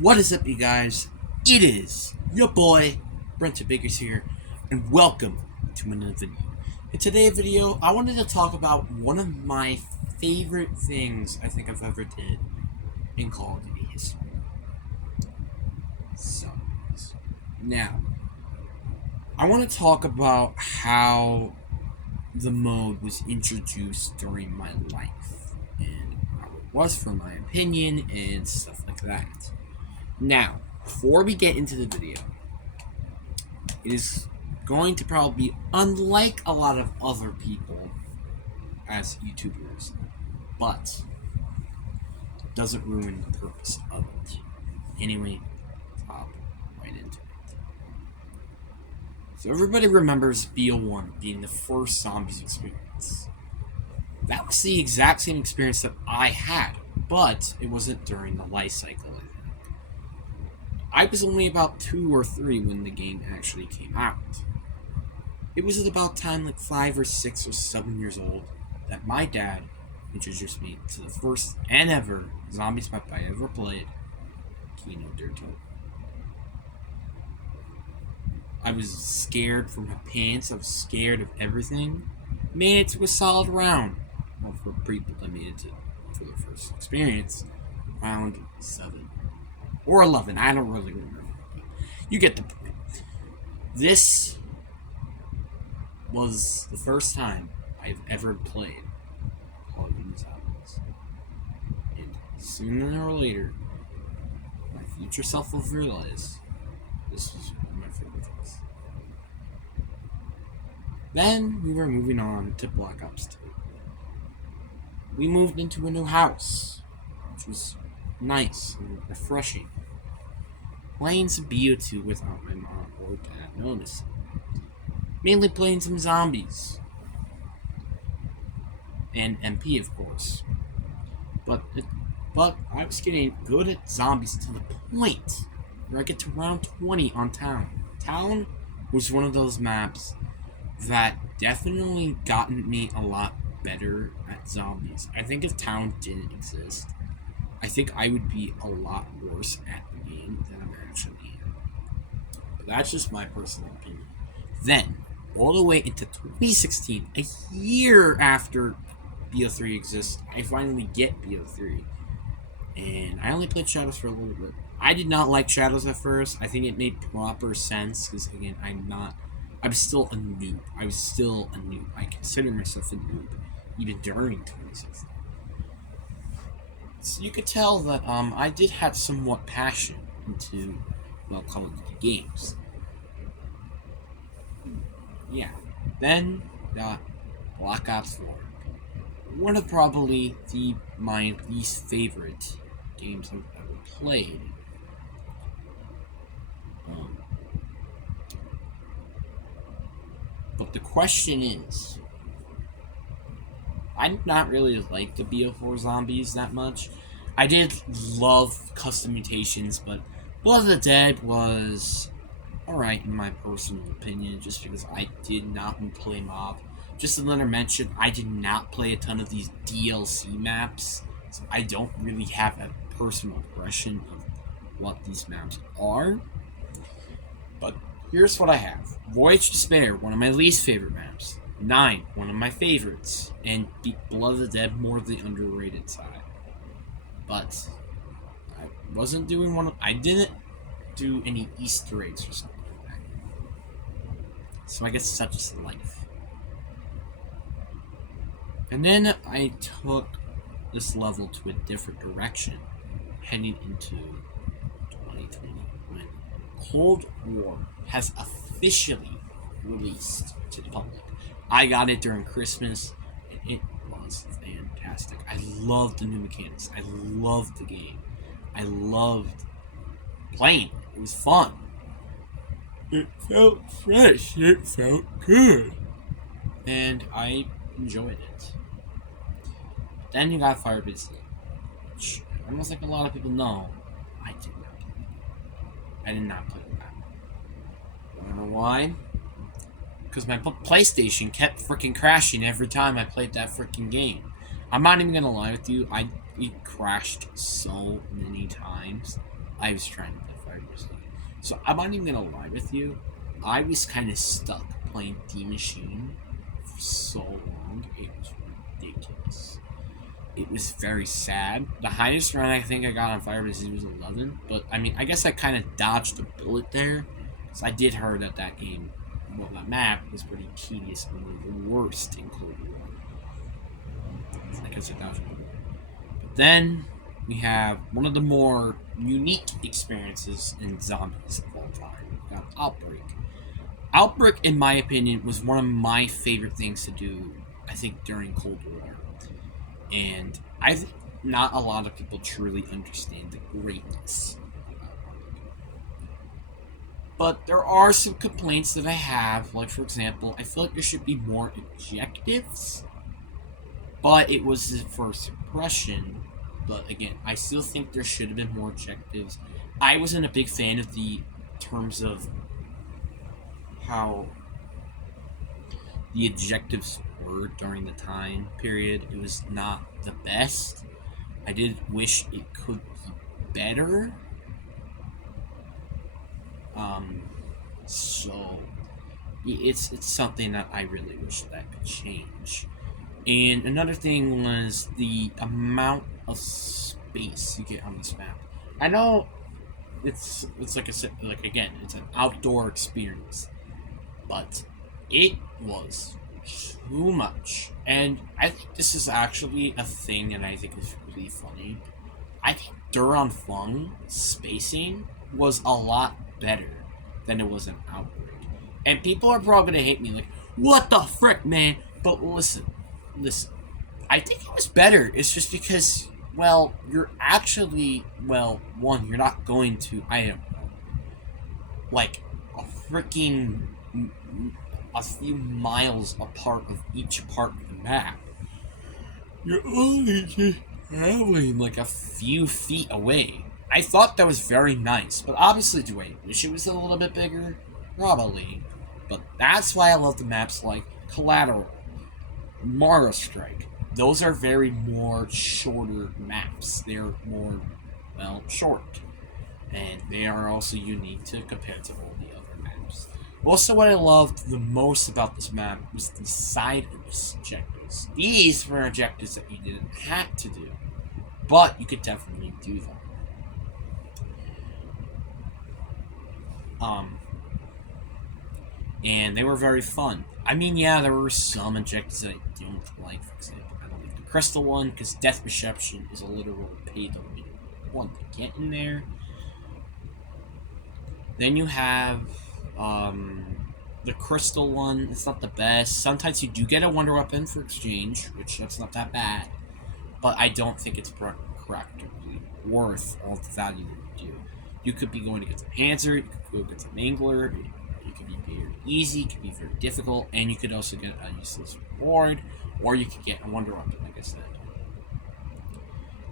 What is up, you guys? It is your boy, Brent Bakers here, and welcome to another video. In today's video, I wanted to talk about one of my favorite things I think I've ever did in Call of Duty history. Zombies. Now, I want to talk about how the mode was introduced during my life, and how it was for my opinion, and stuff like that. Now, before we get into the video, it is going to probably be unlike a lot of other people as YouTubers, but it doesn't ruin the purpose of it. Anyway, hop right into it. So everybody remembers BO1 being the first zombies experience. That was the exact same experience that I had, but it wasn't during the life cycle. I was only about 2 or 3 when the game actually came out. It was at about time like 5 or 6 or 7 years old that my dad introduced me to the first and ever zombies map I ever played, Kino der Toten. I was scared for my pants, I was scared of everything. Made it to a solid round. Well, for people that made it to for their first experience, round 7. Or 11, I don't really remember. You get the point. This was the first time I've ever played Call of Duty Zombies. And sooner or later, my future self will realize this was one of my favorite things. Then we were moving on to Black Ops 2. We moved into a new house, which was nice and refreshing. Playing some BO2 without my mom or dad noticing. Mainly playing some zombies. And MP, of course. But I was getting good at zombies to the point where I get to round 20 on Town. Town was one of those maps that definitely gotten me a lot better at zombies. I think if Town didn't exist, I think I would be a lot worse at the game than I'm actually am. But that's just my personal opinion. Then, all the way into 2016, a year after BO3 exists, I finally get BO3. And I only played Shadows for a little bit. I did not like Shadows at first. I think it made proper sense, because again, I'm still a noob. I was still a noob. I consider myself a noob, even during 2016. So you could tell that I did have somewhat passion into, well, Call of Duty games. Yeah. Then got Black Ops 4. One of probably my least favorite games I've ever played. But the question is, I did not really like the BO4 zombies that much. I did love custom mutations, but Blood of the Dead was alright in my personal opinion, just because I did not play MOB. Just to let her mention, I did not play a ton of these DLC maps, so I don't really have a personal impression of what these maps are. But here's what I have. Voyage to Despair, one of my least favorite maps. 9, one of my favorites, and Blood of the Dead, more the underrated side. But I wasn't doing I didn't do any Easter eggs or something like that. So I guess that's just life. And then I took this level to a different direction, heading into 2020, when Cold War has officially released to the public. I got it during Christmas, and it was fantastic. I loved the new mechanics. I loved the game. I loved playing it. It was fun. It felt fresh. It felt good. And I enjoyed it. Then you got Firebase, which almost like a lot of people know, I did not play. I did not play that. I don't know why. Because my PlayStation kept freaking crashing every time I played that freaking game. I'm not even gonna lie with you. It crashed so many times. I was trying to play Fire Emblem. So I'm not even gonna lie with you. I was kind of stuck playing D Machine for so long. It was ridiculous. It was very sad. The highest rank I think I got on Fire Emblem was 11. But I mean, I guess I kind of dodged a bullet there. So I did hear that game, well, that map was pretty tedious and one of the worst in Cold War. I guess I dodged a bullet. But then we have one of the more unique experiences in zombies of all time. We got Outbreak. Outbreak, in my opinion, was one of my favorite things to do, I think, during Cold War. And I think not a lot of people truly understand the greatness of Outbreak. But there are some complaints that I have. Like, for example, I feel like there should be more objectives. But it was for suppression. But again, I still think there should have been more objectives. I wasn't a big fan of the terms of how the objectives were during the time period. It was not the best. I did wish it could be better. So it's something that I really wish that could change. And another thing was the amount of space you get on this map. I know it's like again, it's an outdoor experience, but it was too much. And I think this is actually a thing, and I think it's really funny. I think Duran Fung spacing was a lot better than it was in Outbreak. And people are probably gonna hate me, like, what the frick, man? But listen. I think it was better. It's just because, well, you're actually, well, one, you're not going to, I don't know, like, a few miles apart of each part of the map. You're only just traveling like a few feet away. I thought that was very nice, but obviously, do I wish it was a little bit bigger? Probably. But that's why I love the maps like Collateral, Mara Strike. Those are very more shorter maps. They're more, well, short. And they are also unique compared to all the other maps. Also, what I loved the most about this map was the side objectives. These were objectives that you didn't have to do, but you could definitely do them. And they were very fun. I mean, yeah, there were some objectives that I don't like. For example, I don't like the crystal one because Death Perception is a literal pay-to-win one to get in there. Then you have the crystal one. It's not the best. Sometimes you do get a wonder weapon for exchange, which that's not that bad. But I don't think it's practically worth all the value that you do. You could be going to get some Panzer, you could go get some Mangler, it could be very easy, it could be very difficult, and you could also get a useless reward, or you could get a wonder weapon, like I said.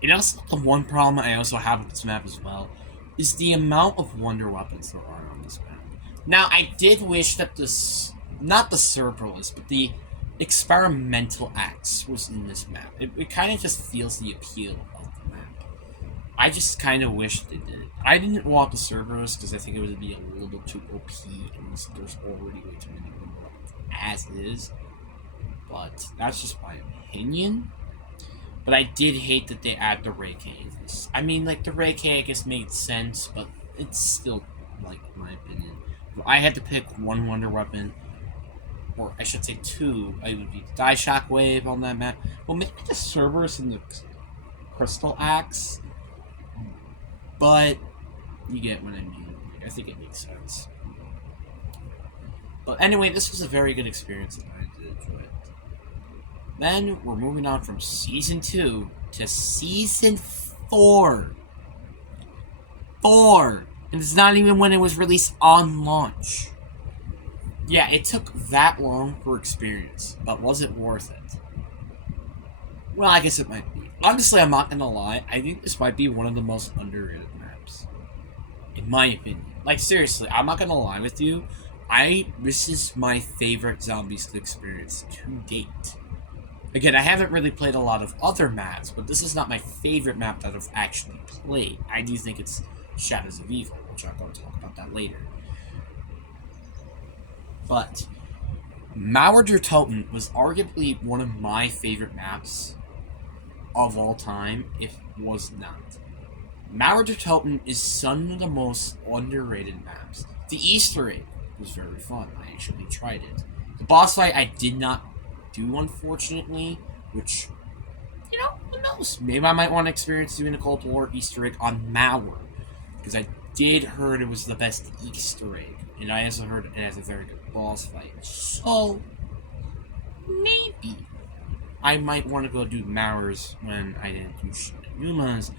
And also, the one problem I also have with this map as well is the amount of wonder weapons there are on this map. Now, I did wish that this, not the Cerberus, but the experimental axe was in this map. It kind of just feels the appeal of the map. I just kind of wish they did it. I didn't want the Cerberus because I think it would be a little bit too OP, and there's already way too many wonder weapons as is. But that's just my opinion. But I did hate that they add the Ray K. I mean, like, the Ray K, I guess, made sense, but it's still, like, my opinion. If I had to pick one wonder weapon, or I should say two, it would be the Die Shockwave on that map. Well, maybe the Cerberus and the Crystal Axe, but you get what I mean. I think it makes sense. But anyway, this was a very good experience, and I did enjoy it. Then we're moving on from Season 2 to Season 4. 4! And it's not even when it was released on launch. Yeah, it took that long for experience, but was it worth it? Well, I guess it might be. Honestly, I'm not gonna lie, I think this might be one of the most underrated maps. In my opinion. Like, seriously, I'm not gonna lie with you. This is my favorite Zombies experience to date. Again, I haven't really played a lot of other maps, but this is not my favorite map that I've actually played. I do think it's Shadows of Evil, which I'm going to talk about that later. But Mauer der Toten was arguably one of my favorite maps of all time, if it was not. Mauer der Toten is some of the most underrated maps. The Easter egg was very fun. I actually tried it. The boss fight I did not do, unfortunately, which, who knows? Maybe I might want to experience doing a Cold War Easter egg on Mauer, because I did heard it was the best Easter egg, and I also heard it has a very good boss fight. So, maybe I might want to go do Mauer's when I didn't do Numa's,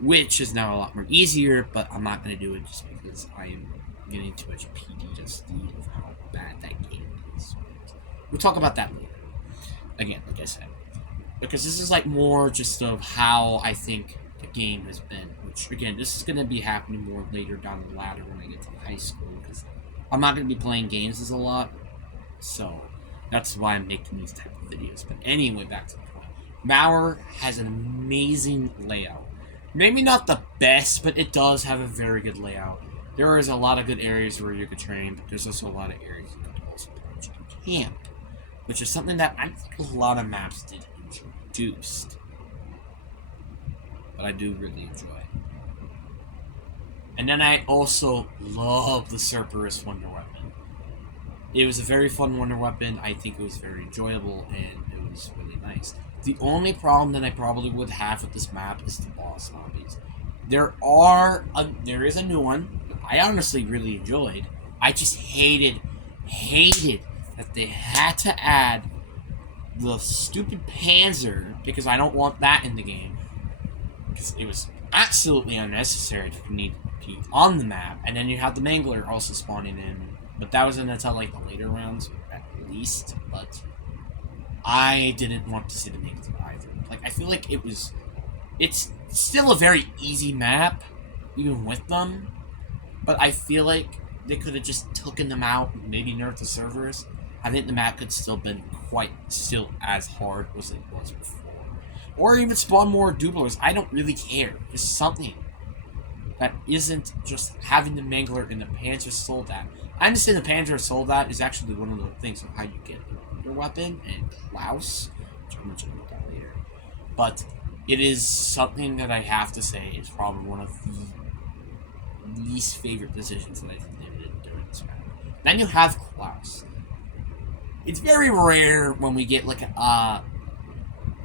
which is now a lot more easier, but I'm not going to do it just because I am getting too much PTSD of how bad that game is. We'll talk about that later. Again, like I said. Because this is like more just of how I think the game has been. Which, again, this is going to be happening more later down the ladder when I get to high school. Because I'm not going to be playing games as a lot. So, that's why I'm making these type of videos. But anyway, back to the point. Mauer has an amazing layout. Maybe not the best, but it does have a very good layout. There is a lot of good areas where you could train, but there's also a lot of areas you could also camp. Which is something that I think a lot of maps did introduce. But I do really enjoy it. And then I also love the Cerberus Wonder Weapon. It was a very fun Wonder Weapon. I think it was very enjoyable, and it was really nice. The only problem that I probably would have with this map is the boss zombies. There is a new one that I honestly really enjoyed. I just hated that they had to add the stupid Panzer, because I don't want that in the game. Because it was absolutely unnecessary to need to be on the map. And then you have the Mangler also spawning in. But that was until like the later rounds, at least. But I didn't want to see the Mangler either. Like, I feel like it's still a very easy map, even with them. But I feel like they could have just taken them out and maybe nerfed the servers. I think the map could still been still as hard as it was before. Or even spawn more duplicators. I don't really care. Just something that isn't just having the Mangler and the Panzer Soldat. I understand the Panzer Soldat is actually one of the things of how you get your weapon and Klaus, which I'm mentioning about that later. But it is something that I have to say is probably one of the least favorite decisions that I think they did during this map. Then you have Klaus. It's very rare when we get like a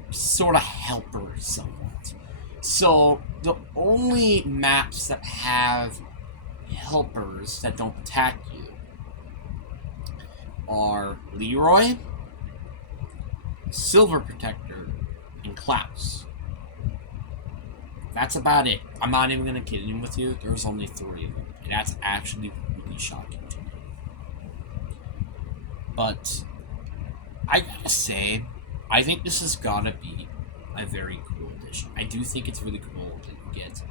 sort of helper somewhat. So the only maps that have helpers that don't attack you are Leroy, Silver Protector, and Klaus. That's about it. I'm not even going to kid you with you. There's only 3 of them. And that's actually really shocking to me. But I gotta say, I think this has gotta be a very cool addition. I do think it's really cool that you get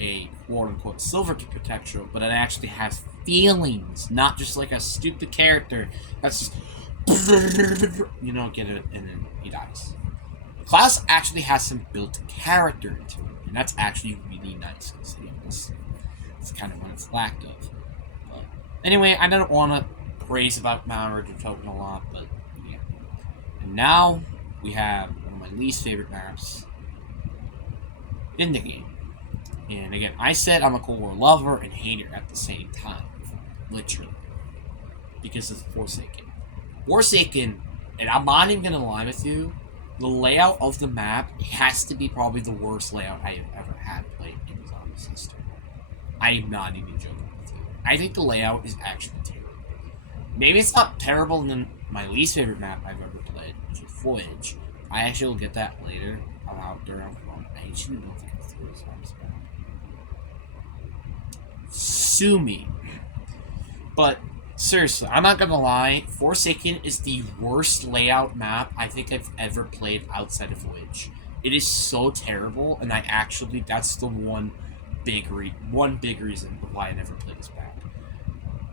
a quote-unquote Silver Protector, but it actually has feelings, not just like a stupid character that's just get it and then he dies. Klaus actually has some built character into it, and that's actually really nice, because it's kind of what it's lacked of. But anyway, I don't want to praise about Mauer der Toten a lot, but yeah. And now we have one of my least favorite maps in the game. And again, I said I'm a Cold War lover and hater at the same time. Literally. Because of Forsaken. Forsaken, and I'm not even going to lie with you, the layout of the map has to be probably the worst layout I have ever had played in Zombie System. I am not even joking with you. I think the layout is actually terrible. Maybe it's not terrible than my least favorite map I've ever played, which is Voyage. I actually will get that later. I'm out there. I actually don't think it's the worst map. Sue me. But seriously, I'm not gonna lie, Forsaken is the worst layout map I think I've ever played outside of Voyage. It is so terrible, and that's the one big reason why I never played this map.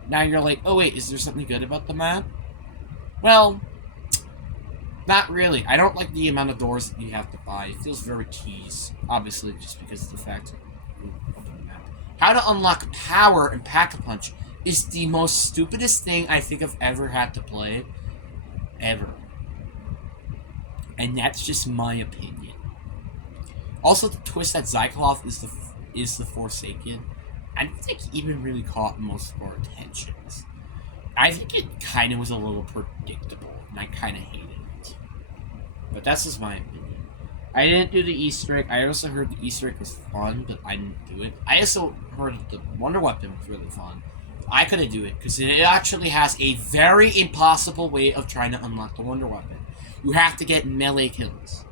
Now you're like, oh wait, is there something good about the map? Well, Not really. I don't like the amount of doors that you have to buy. It feels very tease. Obviously, just because of the fact that you open the map. How to unlock power and Pack-a-Punch is the most stupidest thing I think I've ever had to play. Ever. And that's just my opinion. Also, the twist that Zyklov is the Forsaken, I don't think he even really caught most of our attentions. I think it kind of was a little predictable, and I kind of hated it. But that's just my opinion. I didn't do the Easter egg. I also heard the Easter egg was fun, but I didn't do it. I also heard the Wonder Weapon was really fun. I couldn't do it because it actually has a very impossible way of trying to unlock the Wonder Weapon. You have to get melee kills.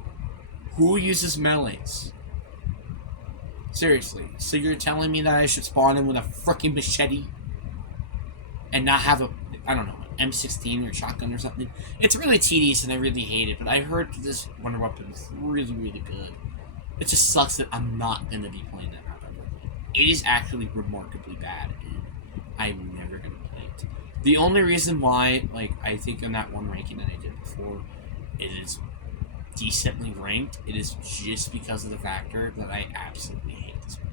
Who uses melees? Seriously. So you're telling me that I should spawn in with a freaking machete? And not have a, I don't know, an M16 or shotgun or something? It's really tedious and I really hate it, but I heard this Wonder Weapon is really, really good. It just sucks that I'm not going to be playing that map ever. It is actually remarkably bad, and I'm never going to play it. The only reason why, like, I think in that one ranking that I did before, it is decently ranked, it is just because of the factor that I absolutely hate this map.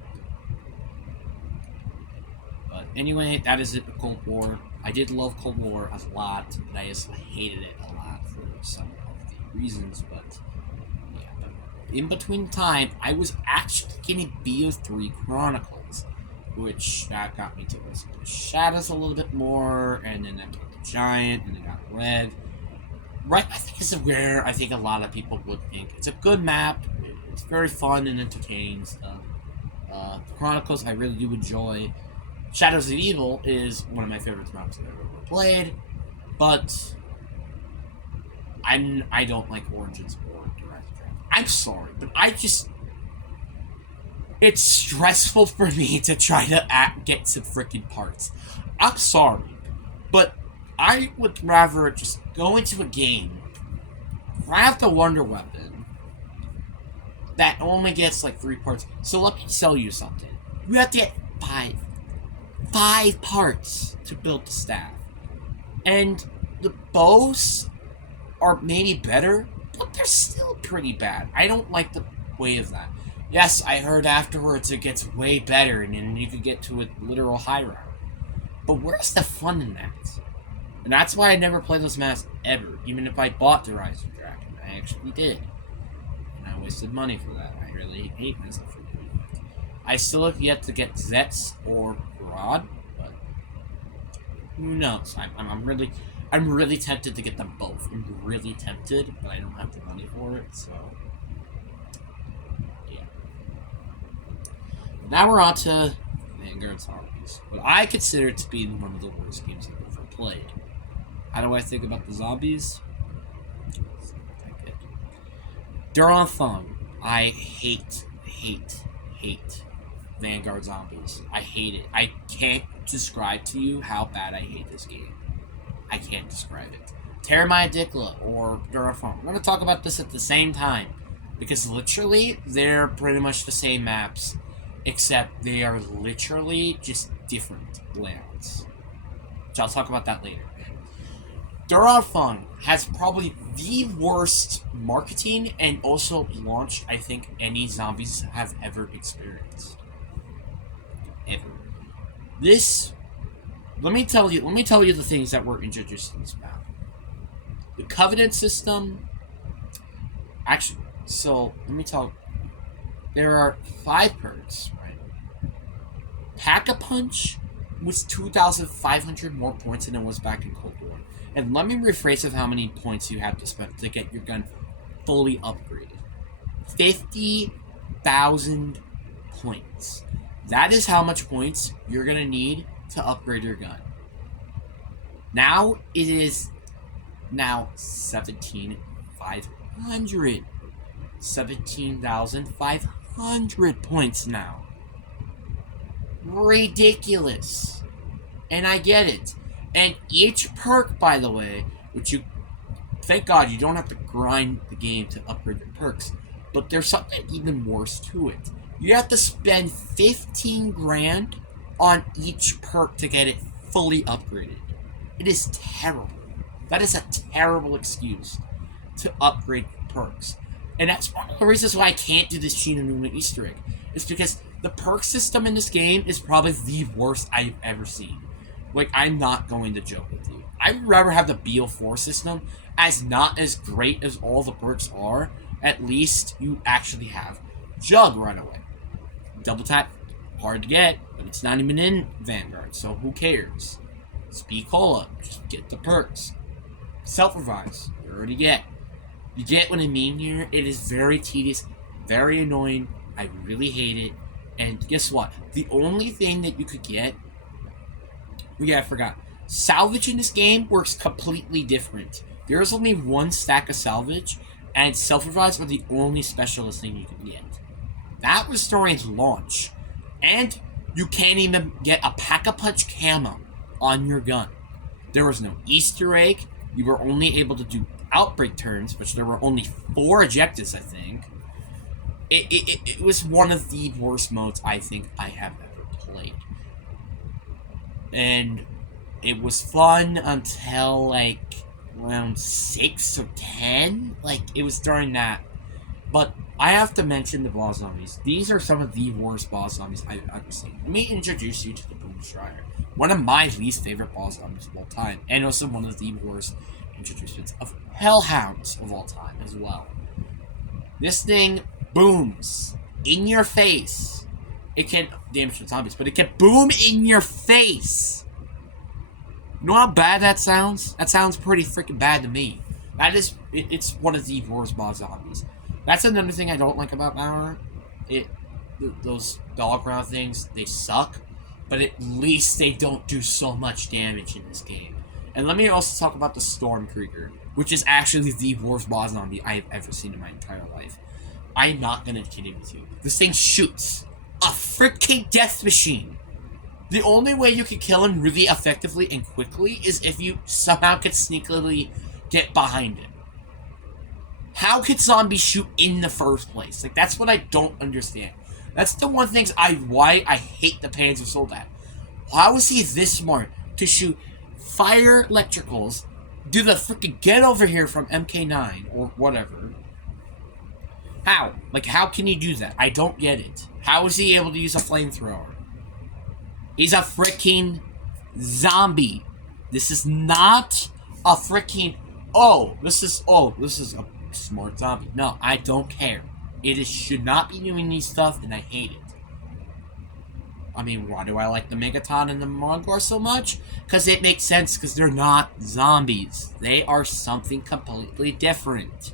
But anyway, that is it for Cold War. I did love Cold War a lot, but I just hated it a lot for some of the reasons, but yeah. But in between time, I was actually getting BO3 Chronicles, which got me to listen to Shadows a little bit more, and then I played the Giant, and I got Red. Right, I think is where I think a lot of people would think. It's a good map, it's very fun and entertaining stuff. Chronicles I really do enjoy. Shadows of Evil is one of my favorite maps I've ever played, but I don't like Origins or Direct Drive. I'm sorry, but it's stressful for me to try to get some freaking parts. I'm sorry, but I would rather just go into a game, grab the Wonder Weapon that only gets like 3 parts. So let me tell you something. You have to get five parts to build the staff. And the bows are maybe better, but they're still pretty bad. I don't like the way of that. Yes, I heard afterwards it gets way better and then you could get to a literal high round. But where's the fun in that? And that's why I never play those maps ever. Even if I bought the Rise of Dragon. I actually did. And I wasted money for that. I really hate myself for doing that. I still have yet to get Zets or Rod, but who knows? I'm really tempted to get them both. I'm really tempted, but I don't have the money for it, so yeah. But now we're on to Vanguard Zombies. What I consider to be one of the worst games I've ever played. How do I think about the zombies? Duron Thung. I hate Vanguard Zombies. I hate it. I can't describe to you how bad I hate this game. I can't describe it. Terramaya Dikla or Duron Thung. We're going to talk about this at the same time. Because literally, they're pretty much the same maps. Except they are literally just different layouts. So I'll talk about that later. Duron Thung has probably the worst marketing and also launch I think any zombies have ever experienced. Ever. This, let me tell you the things that were introduced in this map. The Covenant system, actually, so let me tell you, there are 5 perks, right? Pack-a-Punch was 2,500 more points than it was back in Cold War. And let me rephrase of how many points you have to spend to get your gun fully upgraded. 50,000 points. That is how much points you're going to need to upgrade your gun. Now it is 17,500. 17,500 points now. Ridiculous. And I get it. And each perk, by the way, which you, thank God you don't have to grind the game to upgrade your perks, but there's something even worse to it. You have to spend 15 grand on each perk to get it fully upgraded. It is terrible. That is a terrible excuse. to upgrade perks. And that's one of the reasons why I can't do this Cheetah Numa Easter egg. It's because the perk system in this game is probably the worst I've ever seen. Like, I'm not going to joke with you. I would rather have the BO4 system, as not as great as all the perks are. At least you actually have Jug right away. Double tap, hard to get, but it's not even in Vanguard, so who cares? Speed Cola, just get the perks. Self-revives, you already get. You get what I mean here? It is very tedious, very annoying. I really hate it. And guess what? The only thing that you could get... Yeah, I forgot. Salvage in this game works completely different. There is only one stack of salvage, and self-revives are the only specialist thing you can get. That was during launch. And you can't even get a Pack-a-Punch camo on your gun. There was no Easter egg. You were only able to do outbreak turns, which there were only 4 objectives, I think. It was one of the worst modes I think I have ever played. And it was fun until, like, around 6 or 10. Like, it was during that. But I have to mention the boss zombies. These are some of the worst boss zombies I've ever seen. Let me introduce you to the Boomstrider. One of my least favorite boss zombies of all time. And also one of the worst introductions of Hellhounds of all time as well. This thing booms in your face. It can damage the zombies, but it can boom in your face. You know how bad that sounds? That sounds pretty freaking bad to me. That is, it's one of the worst boss zombies. That's another thing I don't like about Mauer. Those dog round things, they suck. But at least they don't do so much damage in this game. And let me also talk about the Stormkrieger, which is actually the worst boss zombie I have ever seen in my entire life. I'm not gonna kid you with you. This thing shoots a freaking death machine. The only way you can kill him really effectively and quickly is if you somehow could sneakily get behind him. How could zombies shoot in the first place? Like, that's what I don't understand. That's the one thing why I hate the Panzer Soldat. How is he this smart to shoot fire electricals, do the freaking get over here from MK9 or whatever? How? Like, how can he do that? I don't get it. How is he able to use a flamethrower? He's a freaking zombie. This is not a freaking, this is a smart zombie. No, I don't care. It should not be doing these stuff, and I hate it. I mean, why do I like the Megaton and the Mongor so much? Because it makes sense, because they're not zombies. They are something completely different.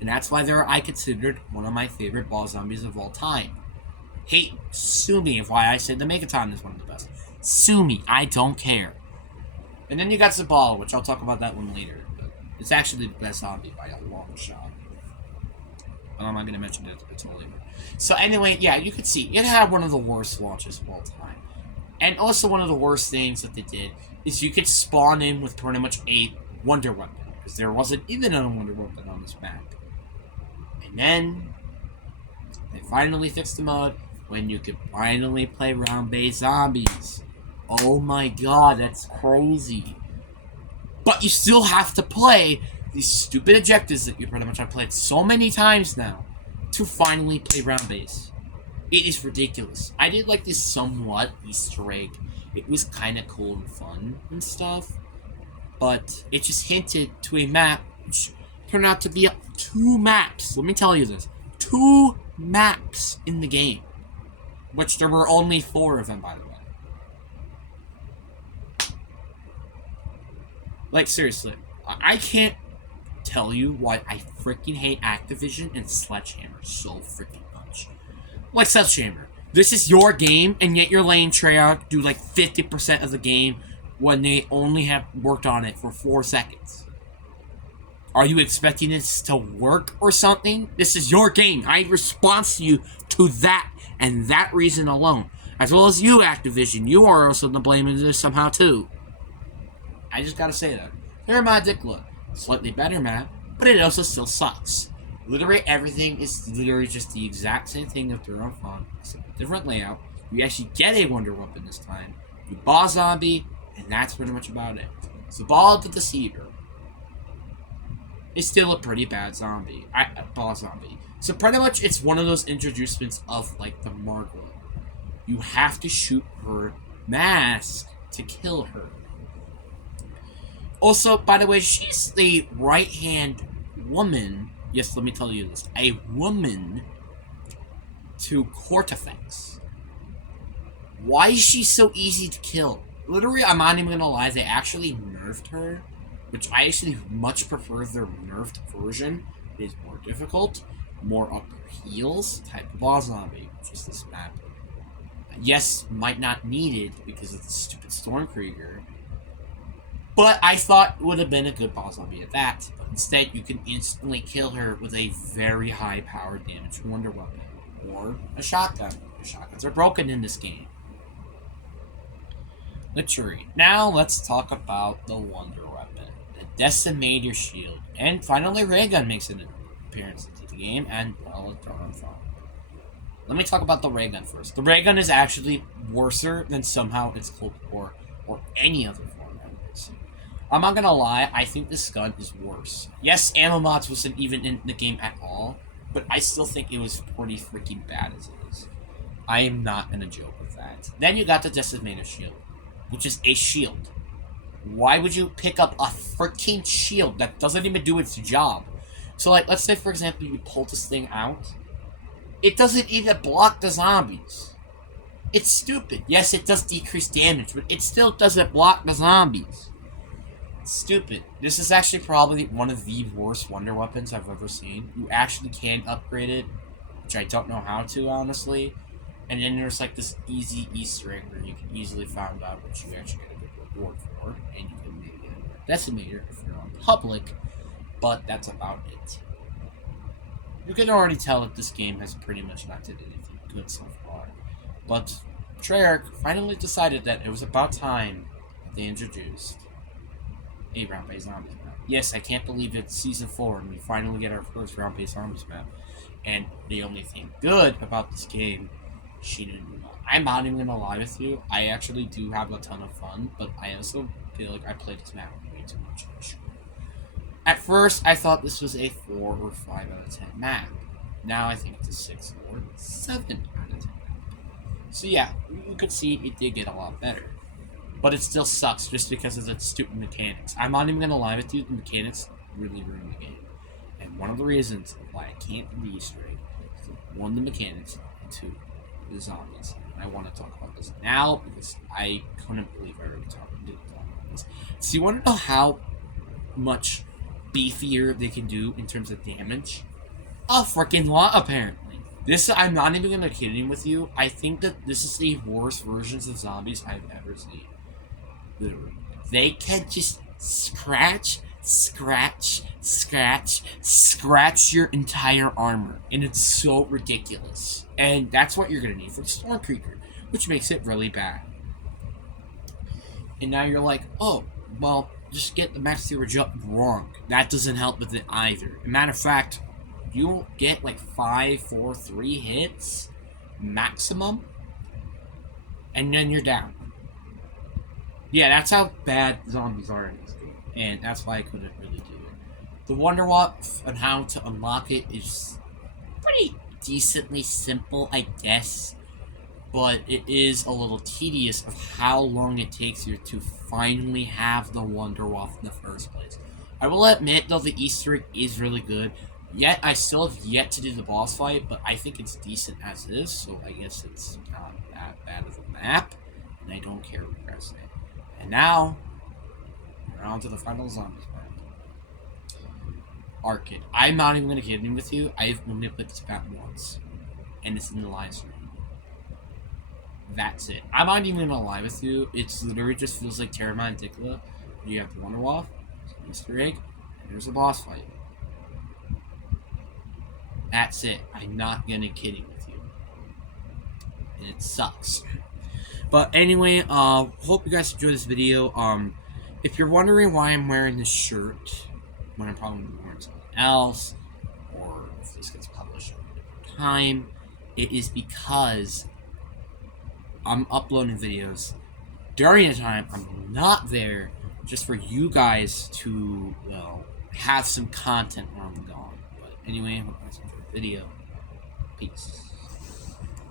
And that's why I considered one of my favorite boss zombies of all time. Sue me if why I said the Megaton is one of the best. Sue me, I don't care. And then you got Zabal, which I'll talk about that one later. But it's actually the best zombie by a long shot. I'm not going to mention it until later. So anyway, yeah, you could see, it had one of the worst launches of all time. And also one of the worst things that they did is you could spawn in with pretty much a wonder weapon. Because there wasn't even a wonder weapon on this map. And then they finally fixed the mode when you could finally play round-based zombies. Oh my god, that's crazy. But you still have to play these stupid objectives that you pretty much have played so many times now to finally play round base. It is ridiculous. I did like this somewhat Easter egg. It was kind of cool and fun and stuff, but it just hinted to a map which turned out to be 2 maps. Let me tell you this. 2 maps in the game, which there were only 4 of them, by the way. Like, seriously, I can't tell you why I freaking hate Activision and Sledgehammer so freaking much. Like, Sledgehammer, this is your game, and yet you're letting Treyarch do like 50% of the game when they only have worked on it for 4 seconds. Are you expecting this to work or something? This is your game. I respond to you to that and that reason alone. As well as you, Activision. You are also to blame in this somehow too. I just gotta say that. Paramedic, look, slightly better map, but it also still sucks. Literally everything is literally just the exact same thing with their own font, except a different layout. You actually get a Wonder Weapon this time. You boss zombie, and that's pretty much about it. Zabal the Deceiver. is still a pretty bad zombie. Boss zombie. So pretty much it's one of those introducements of like the Margwa. You have to shoot her mask to kill her. Also, by the way, she's the right-hand woman. Yes, let me tell you this. A woman to Cortifex. Why is she so easy to kill? Literally, I'm not even gonna lie, they actually nerfed her, which I actually much prefer their nerfed version. It is more difficult, more up your heels type of boss zombie, which is this map. Yes, might not need it because of the stupid Stormkrieger, but I thought it would have been a good boss zombie at that. But instead, you can instantly kill her with a very high power damage wonder weapon or a shotgun. The shotguns are broken in this game. Literally. Now let's talk about the wonder weapon, the Decimator Shield, and finally Ray Gun makes an appearance into the game, and well, a darn thought. Let me talk about the Ray Gun first. The Ray Gun is actually worser than somehow its Cold War or any other form of this. I'm not gonna lie, I think this gun is worse. Yes, ammo mods wasn't even in the game at all, but I still think it was pretty freaking bad as it is. I am not gonna joke with that. Then you got the Decimator Shield, which is a shield. Why would you pick up a freaking shield that doesn't even do its job? So, like, let's say, for example, you pull this thing out. It doesn't even block the zombies. It's stupid. Yes, it does decrease damage, but it still doesn't block the zombies. It's stupid. This is actually probably one of the worst wonder weapons I've ever seen. You actually can upgrade it, which I don't know how to, honestly. And then there's like this easy Easter egg where you can easily find out what you actually get a good reward for, and you can maybe get a Decimator if you're on public, but that's about it. You can already tell that this game has pretty much not did anything good so far. But Treyarch finally decided that it was about time that they introduced a round-based zombies map. Yes, I can't believe it's Season 4 and we finally get our first round-based zombies map. And the only thing good about this game, I'm not even gonna lie with you, I actually do have a ton of fun, but I also feel like I played this map way too much. At first, I thought this was a 4 or 5 out of 10 map. Now I think it's a 6 or 7 out of 10 map. So yeah, you could see it did get a lot better. But it still sucks just because of the stupid mechanics. I'm not even gonna lie with you, the mechanics really ruin the game. And one of the reasons why I can't do the Easter egg is one, the mechanics, and two, the zombies. And I want to talk about this now because I couldn't believe I already talked about this. So you want to know how much beefier they can do in terms of damage? A freaking lot, apparently. This, I'm not even gonna kidding with you. I think that this is the worst versions of zombies I've ever seen. Literally. They can just scratch your entire armor. And it's so ridiculous. And that's what you're gonna need for the Stormkrieger, which makes it really bad. And now you're like, oh, well, just get the max damage up wrong. That doesn't help with it either. As a matter of fact, you'll get like 5, 4, 3 hits maximum, and then you're down. Yeah, that's how bad zombies are in this game, and that's why I couldn't really do it. The Wonder Waff and how to unlock it is pretty decently simple, I guess, but it is a little tedious of how long it takes you to finally have the Wonder Waff in the first place. I will admit, though, the Easter egg is really good. Yet, I still have yet to do the boss fight, but I think it's decent as is, so I guess it's not that bad of a map, and I don't care to progress it. And now, we're on to the final zombies map. Arcade. I'm not even going to kid with you, I've only played this map once, and it's in the live stream. That's it. I'm not even gonna lie with you. It's literally just feels like Terra Manticula. You have the Wonder Waff, Easter egg, and there's a boss fight. That's it. I'm not gonna kidding with you. And it sucks. But anyway, hope you guys enjoyed this video. If you're wondering why I'm wearing this shirt when I'm probably wearing something else, or if this gets published at a different time, it is because I'm uploading videos during a time I'm not there, just for you guys to, well, have some content when I'm gone. But anyway, I hope you guys enjoyed the video. Peace.